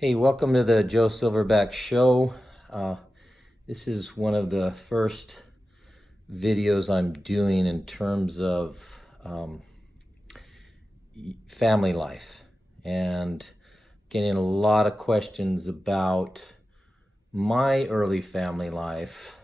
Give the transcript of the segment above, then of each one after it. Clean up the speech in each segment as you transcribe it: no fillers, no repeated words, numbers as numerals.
Hey, welcome to the Joe Silverback Show. This is one of the first videos I'm doing in terms of family life, and getting a lot of questions about my early family life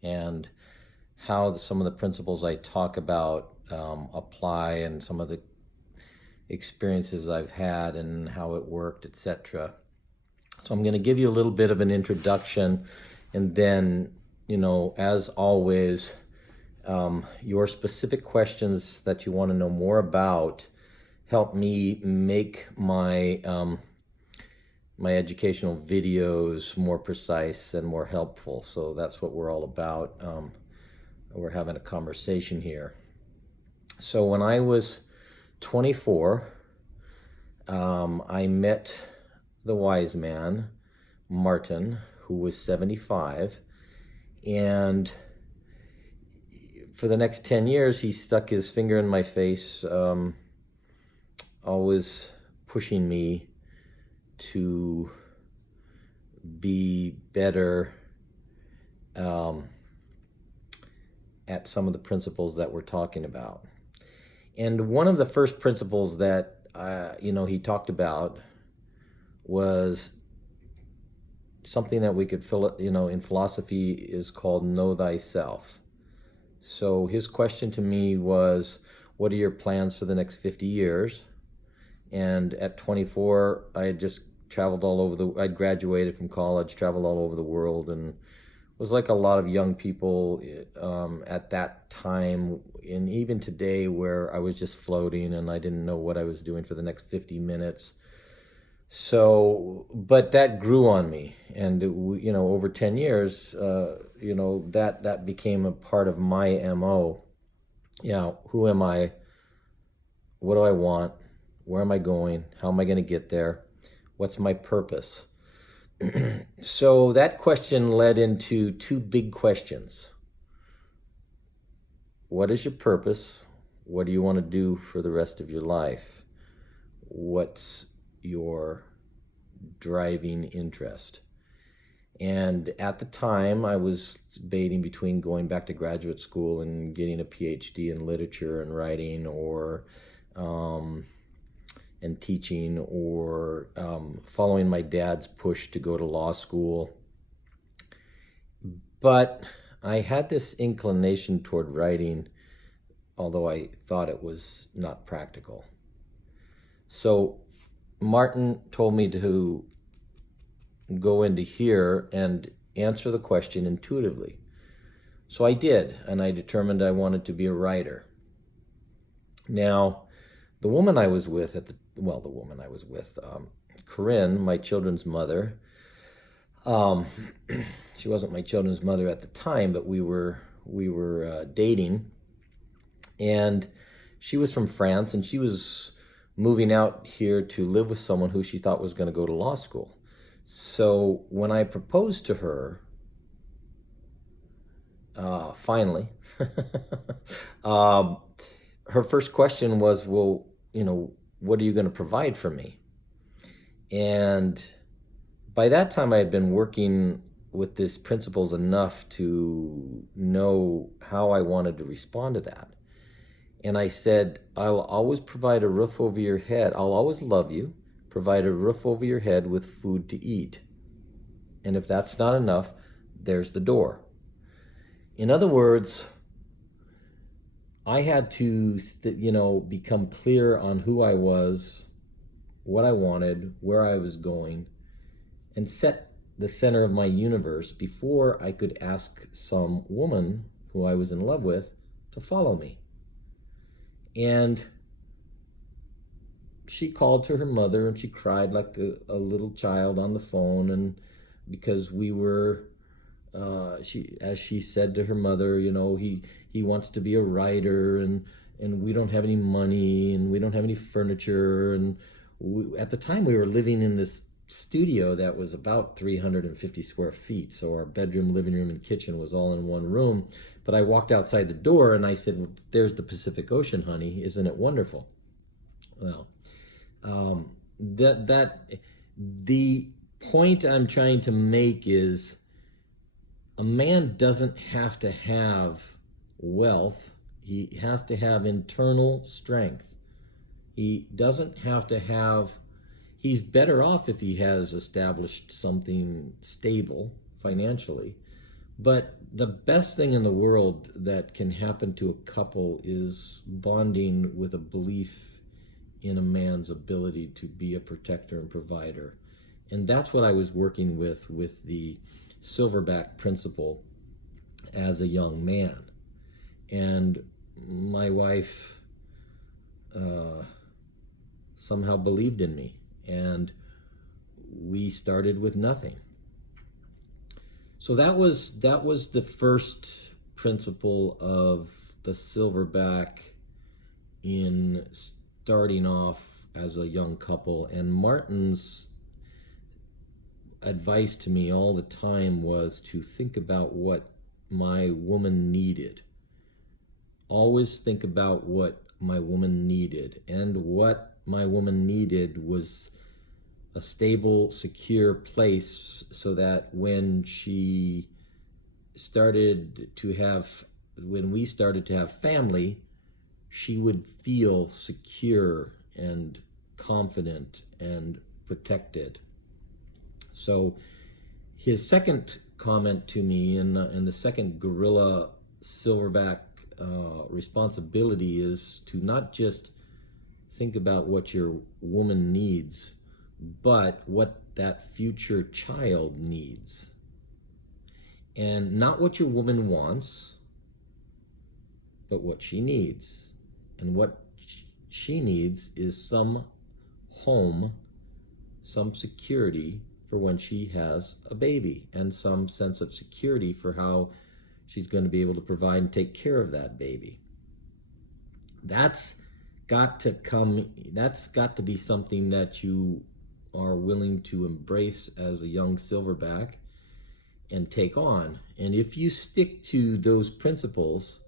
and how some of the principles I talk about apply, and some of the experiences I've had and how it worked, etc. So I'm going to give you a little bit of an introduction, and then, as always, your specific questions that you want to know more about help me make my my educational videos more precise and more helpful. So that's what we're all about. We're having a conversation here. So when I was 24, I met the wise man, Martin, who was 75, and for the next 10 years, he stuck his finger in my face, always pushing me to be better at some of the principles that we're talking about. And one of the first principles that he talked about was something that we could in philosophy is called know thyself. So his question to me was, what are your plans for the next 50 years? And at 24, I had just traveled all over I'd graduated from college, traveled all over the world, and was like a lot of young people at that time, and even today, where I was just floating and I didn't know what I was doing for the next 50 minutes. So, but that grew on me, and over 10 years, that became a part of my MO. Who am I? What do I want? Where am I going? How am I going to get there? What's my purpose? So that question led into two big questions. What is your purpose? What do you want to do for the rest of your life? What's your driving interest? And at the time, I was debating between going back to graduate school and getting a PhD in literature and writing, or and teaching, or following my dad's push to go to law school. But I had this inclination toward writing, although I thought it was not practical. So Martin told me to go into here and answer the question intuitively. So I did, and I determined I wanted to be a writer. Now, the woman I was with Corinne, my children's mother, she wasn't my children's mother at the time, but we were dating, and she was from France, and she was moving out here to live with someone who she thought was going to go to law school. So when I proposed to her, finally, her first question was, well, what are you going to provide for me? And by that time, I had been working with these principles enough to know how I wanted to respond to that. And I said, I'll always provide a roof over your head. I'll always love you, provide a roof over your head with food to eat. And if that's not enough, there's the door. In other words, I had to, become clear on who I was, what I wanted, where I was going, and set the center of my universe before I could ask some woman who I was in love with to follow me. And she called to her mother, and she cried like a little child on the phone, and because we were, she said to her mother, he wants to be a writer, and we don't have any money, and we don't have any furniture, and at the time we were living in this studio that was about 350 square feet, so our bedroom, living room, and kitchen was all in one room. But I walked outside the door and I said, well, there's the Pacific Ocean, honey, isn't it wonderful? Well, the point I'm trying to make is a man doesn't have to have wealth. He has to have internal strength. He doesn't have to have, he's better off if he has established something stable financially. But the best thing in the world that can happen to a couple is bonding with a belief in a man's ability to be a protector and provider. And that's what I was working with the Silverback Principle as a young man. And my wife somehow believed in me, and we started with nothing. So that was the first principle of the Silverback in starting off as a young couple. And Martin's advice to me all the time was to think about what my woman needed. Always think about what my woman needed. And what my woman needed was a stable, secure place so that when we started to have family, she would feel secure and confident and protected. So his second comment to me, and the second gorilla Silverback responsibility, is to not just think about what your woman needs, but what that future child needs. And not what your woman wants, but what she needs. And what she needs is some home, some security for when she has a baby, and some sense of security for how she's going to be able to provide and take care of that baby. That's got to be something that you are willing to embrace as a young Silverback and take on. And if you stick to those principles,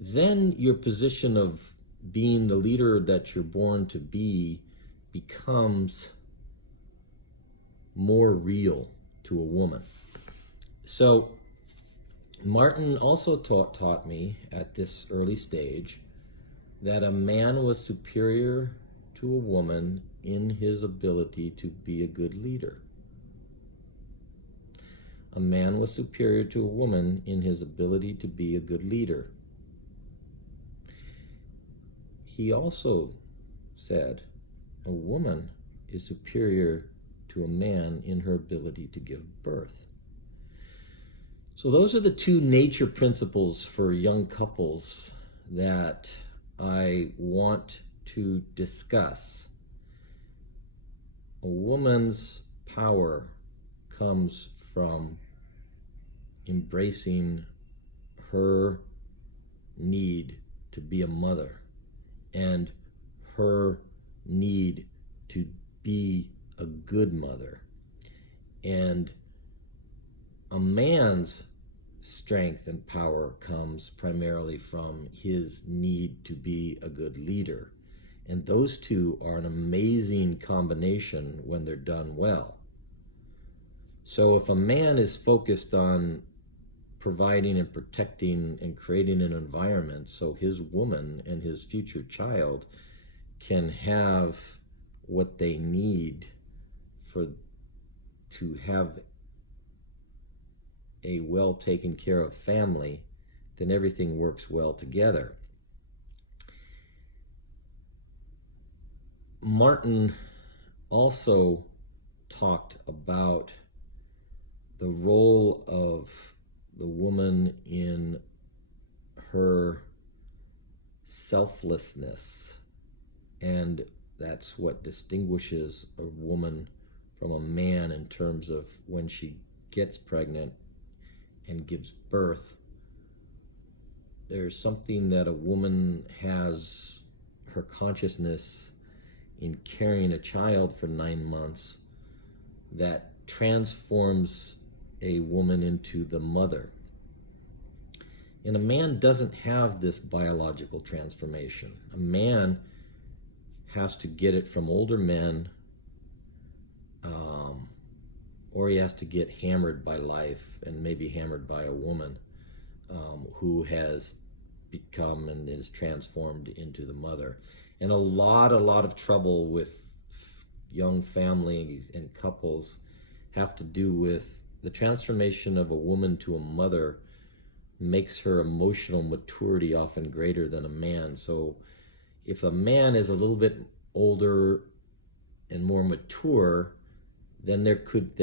then your position of being the leader that you're born to be becomes more real to a woman. So Martin also taught me at this early stage that a man was superior to a woman in his ability to be a good leader. A man was superior to a woman in his ability to be a good leader. He also said a woman is superior to a man in her ability to give birth. So those are the two nature principles for young couples that I want to discuss. A woman's power comes from embracing her need to be a mother and her need to be a good mother. And a man's strength and power comes primarily from his need to be a good leader. And those two are an amazing combination when they're done well. So if a man is focused on providing and protecting and creating an environment so his woman and his future child can have what they need to have a well taken care of family, then everything works well together. Martin also talked about the role of the woman in her selflessness, and that's what distinguishes a woman from a man in terms of when she gets pregnant and gives birth. There's something that a woman has, her consciousness in carrying a child for 9 months, that transforms a woman into the mother. And a man doesn't have this biological transformation. A man has to get it from older men um, or he has to get hammered by life and maybe hammered by a woman who has become and is transformed into the mother. And a lot of trouble with young families and couples have to do with the transformation of a woman to a mother makes her emotional maturity often greater than a man. So if a man is a little bit older and more mature, then there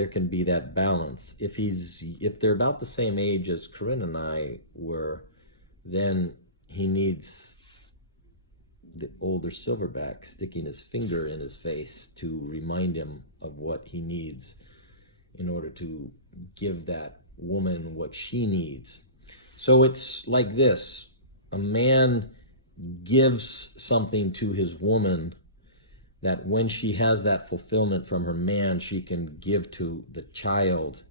can be that balance. If they're about the same age as Corinne and I were, then he needs the older Silverback sticking his finger in his face to remind him of what he needs in order to give that woman what she needs. So it's like this: a man gives something to his woman that when she has that fulfillment from her man, she can give to the child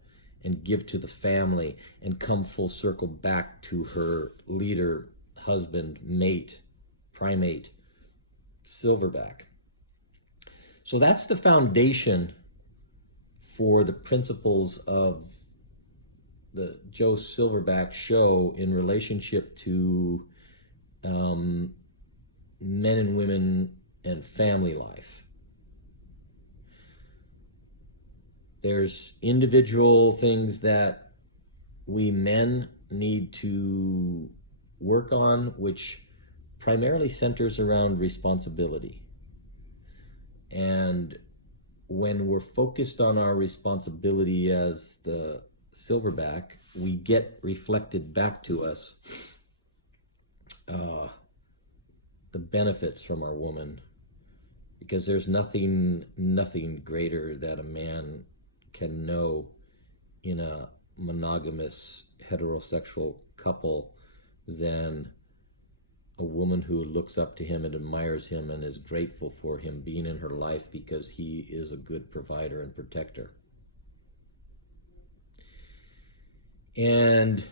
and give to the family and come full circle back to her leader, husband, mate, primate, Silverback. So that's the foundation for the principles of the Joe Silverback show in relationship to men and women and family life. There's individual things that we men need to work on, which primarily centers around responsibility. And when we're focused on our responsibility as the Silverback, we get reflected back to us the benefits from our woman, because there's nothing greater that a man can know in a monogamous heterosexual couple than a woman who looks up to him and admires him and is grateful for him being in her life because he is a good provider and protector. And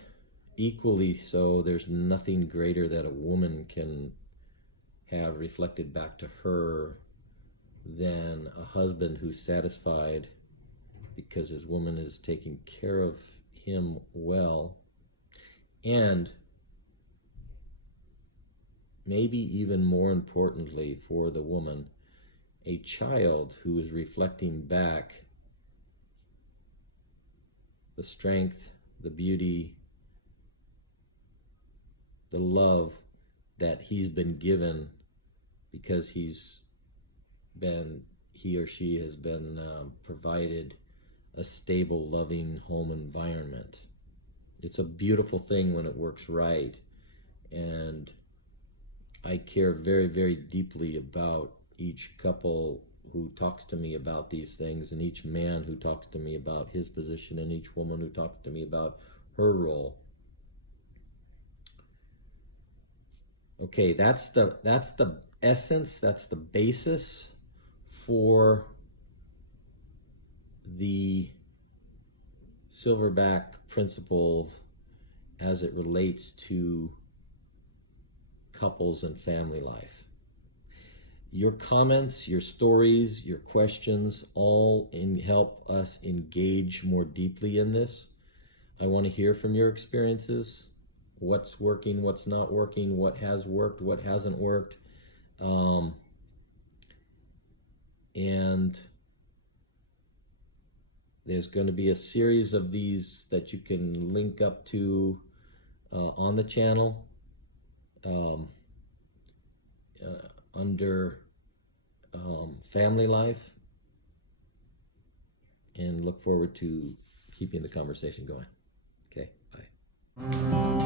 equally so, there's nothing greater that a woman can have reflected back to her than a husband who's satisfied because his woman is taking care of him well, and maybe even more importantly for the woman, a child who is reflecting back the strength, the beauty, the love that he's been given because he or she has been provided a stable, loving home environment. It's a beautiful thing when it works right, and I care very, very deeply about each couple who talks to me about these things, and each man who talks to me about his position, and each woman who talks to me about her role. Okay, that's the essence, that's the basis for the Silverback principles as it relates to couples and family life. Your comments, your stories, your questions all help us engage more deeply in this. I want to hear from your experiences. What's working, what's not working, what has worked, what hasn't worked. And there's going to be a series of these that you can link up to on the channel under family life, and look forward to keeping the conversation going. Okay, bye.